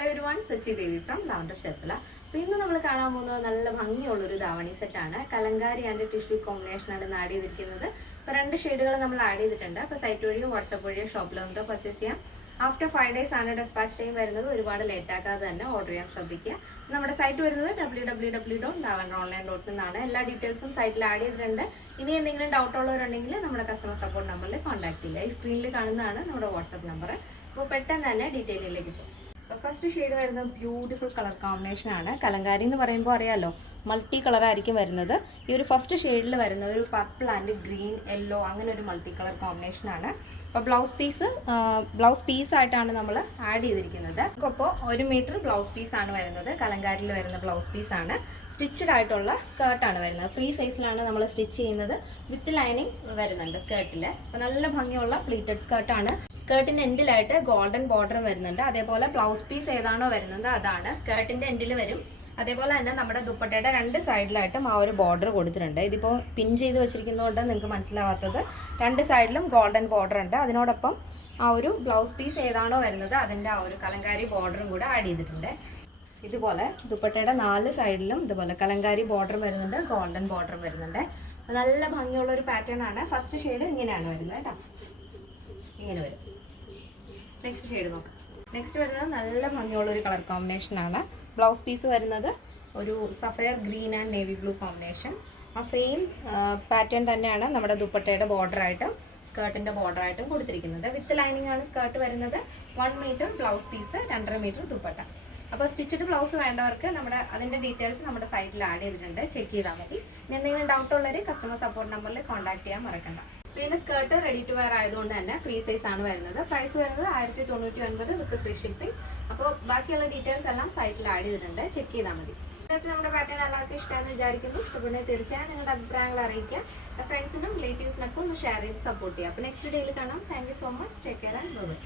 Hello Sachi Devi from ലൗണ്ടർ ക്ഷേത്ര അപ്പൊ ഇന്ന് നമ്മൾ കാണാൻ പോകുന്നത് നല്ല ഭംഗിയുള്ള ഒരു ധാവണി സെറ്റാണ് കലങ്കാരി ആൻഡ് ടിഷ്യൂ കോമ്പിനേഷൻ ആണ് ആഡ് ചെയ്തിരിക്കുന്നത്. അപ്പൊ രണ്ട് ഷെയ്ഡുകൾ നമ്മൾ ആഡ് ചെയ്തിട്ടുണ്ട്. അപ്പൊ സൈറ്റ് വഴിയോ വാട്സപ്പ് വഴിയോ ഷോപ്പിൽ വന്നിട്ട് പർച്ചേസ് ചെയ്യാം. ആഫ്റ്റർ ഫൈവ് ഡേയ്സ് ആണ് ഡെസ്പാച്ച് ടൈം വരുന്നത്. ഒരുപാട് ലേറ്റ് ആക്കാതെ തന്നെ ഓർഡർ ചെയ്യാൻ ശ്രദ്ധിക്കുക. നമ്മുടെ സൈറ്റ് വരുന്നത് W W W dot lavender online dot നിന്നാണ് എല്ലാ ഡീറ്റെയിൽസും സൈറ്റിൽ ആഡ് ചെയ്തിട്ടുണ്ട്. ഇനി എന്തെങ്കിലും ഡൗട്ട് ഉള്ളവരുണ്ടെങ്കിൽ നമ്മുടെ കസ്റ്റമർ സപ്പോർട്ട് നമ്പറിൽ കോൺടാക്ട് ചെയ്യുക. ഈ സ്ക്രീനിൽ കാണുന്നതാണ് നമ്മുടെ വാട്സപ്പ് നമ്പർ അപ്പോൾ പെട്ടെന്ന് തന്നെ ഡീറ്റെയിലേക്ക് പോകും. ഫസ്റ്റ് ഷെയ്ഡ് വരുന്നത് ബ്യൂട്ടിഫുൾ കളർ കോമ്പിനേഷൻ ആണ്. കലങ്കാരി എന്ന് പറയുമ്പോൾ അറിയാലോ മൾട്ടി കളർ ആയിരിക്കും വരുന്നത്. ഈ ഒരു ഫസ്റ്റ് ഷെയ്ഡിൽ വരുന്ന ഒരു പർപ്പിൾ ആൻഡ് ഗ്രീൻ യെല്ലോ അങ്ങനെ ഒരു മൾട്ടി കളർ കോമ്പിനേഷൻ ആണ്. അപ്പോൾ ബ്ലൗസ് പീസ് ബ്ലൗസ് പീസ് ആയിട്ടാണ് നമ്മൾ ആഡ് ചെയ്തിരിക്കുന്നത്. അപ്പോൾ ഒരു മീറ്റർ ബ്ലൗസ് പീസ് ആണ് വരുന്നത്. കലങ്കാരിൽ വരുന്ന ബ്ലൗസ് പീസ് ആണ്. സ്റ്റിച്ചഡ് ആയിട്ടുള്ള സ്കേർട്ടാണ് വരുന്നത്. ഫ്രീ സൈസിലാണ് നമ്മൾ സ്റ്റിച്ച് ചെയ്യുന്നത്. വിത്ത് ലൈനിങ് വരുന്നുണ്ട് സ്കേർട്ടിൽ അപ്പോൾ നല്ല ഭംഗിയുള്ള പ്ലീറ്റഡ് സ്കേർട്ടാണ് സ്കേർട്ടിന്റെ എൻഡിലായിട്ട് ഗോൾഡൻ ബോർഡർ വരുന്നുണ്ട്. അതേപോലെ ബ്ലൗസ് പീസ് ഏതാണോ വരുന്നത് അതാണ്. സ്കേർട്ടിന്റെ എൻഡിൽ വരും. അതേപോലെ തന്നെ നമ്മുടെ ദുപ്പട്ടയുടെ രണ്ട് സൈഡിലായിട്ടും ആ ഒരു ബോർഡർ കൊടുത്തിട്ടുണ്ട്. ഇതിപ്പോൾ പിൻ ചെയ്ത് വെച്ചിരിക്കുന്നതുകൊണ്ട് നിങ്ങൾക്ക് മനസ്സിലാവാത്തത്. രണ്ട് സൈഡിലും ഗോൾഡൻ ബോർഡർ ഉണ്ട്. അതിനോടൊപ്പം ആ ഒരു ബ്ലൗസ് പീസ് ഏതാണോ വരുന്നത് അതിന്റെ ആ ഒരു കലങ്കാരി ബോർഡറും കൂടെ ആഡ് ചെയ്തിട്ടുണ്ട്. ഇതുപോലെ ദുപ്പട്ടയുടെ നാല് സൈഡിലും ഇതുപോലെ കലങ്കാരി ബോർഡർ വരുന്നുണ്ട് ഗോൾഡൻ ബോർഡർ വരുന്നുണ്ട്. നല്ല ഭംഗിയുള്ള ഒരു പാറ്റേൺ ആണ്. ഫസ്റ്റ് ഷെയ്ഡ് ഇങ്ങനെയാണ് വരുന്നത് കേട്ടോ. ഇങ്ങനെ വരും. നെക്സ്റ്റ് ഷെയ്ഡ് നോക്കാം. നെക്സ്റ്റ് വരുന്നത് നല്ല ഭംഗിയുള്ള ഒരു കളർ കോമ്പിനേഷൻ ആണ്. ബ്ലൗസ് പീസ് വരുന്നത് ഒരു sapphire green and navy blue combination ആ സെയിം പാറ്റേൺ തന്നെയാണ് നമ്മുടെ ദുപ്പട്ടയുടെ സ്കേർട്ടിന്റെ ബോർഡർ ആയിട്ടും കൊടുത്തിരിക്കുന്നത്. വിത്ത് ലൈനിങ് ആണ് സ്കേർട്ട് വരുന്നത്. വൺ മീറ്റർ ബ്ലൗസ് പീസ് രണ്ടര മീറ്റർ ദുപ്പട്ട. അപ്പോൾ സ്റ്റിച്ചഡ് ബ്ലൗസ് വേണ്ടവർക്ക് നമ്മുടെ അതിന്റെ ഡീറ്റെയിൽസ് നമ്മുടെ സൈറ്റിൽ ആഡ് ചെയ്തിട്ടുണ്ട്. ചെക്ക് ചെയ്താൽ മതി. ഇനി എന്തെങ്കിലും ഡൗട്ട് ഉള്ളവർ കസ്റ്റമർ സപ്പോർട്ട് നമ്പറിൽ കോൺടാക്ട് ചെയ്യാൻ മറക്കണ്ട. പിന്നെ സ്കേർട്ട് റെഡി ടു വെയർ ആയതുകൊണ്ട് തന്നെ ഫ്രീ സൈസ് ആണ് വരുന്നത്. പ്രൈസ് വരുന്നത് ആയിരത്തി തൊണ്ണൂറ്റി ഒൻപത് വിത്ത് ഫ്രീ ഷിപ്പിംഗ് അപ്പോൾ ബാക്കിയുള്ള ഡീറ്റെയിൽസ് എല്ലാം സൈറ്റിൽ ആഡ് ചെയ്തിട്ടുണ്ട്. ചെക്ക് ചെയ്താൽ മതി. ഇതൊക്കെ നമ്മുടെ പാറ്റേൺ എല്ലാവർക്കും ഇഷ്ടമെന്ന് വിചാരിക്കുന്നു. ഇഷ്ടപ്പെടുന്നത് തീർച്ചയായും നിങ്ങളുടെ അഭിപ്രായങ്ങൾ അറിയിക്കുക. ഫ്രണ്ട്സിനും റിലേറ്റീവ്സിനൊക്കെ ഒന്ന് ഷെയർ ചെയ്ത് സപ്പോർട്ട് ചെയ്യുക. അപ്പോൾ നെക്സ്റ്റ് ഡേയിൽ കാണാം. Thank so much take care and bye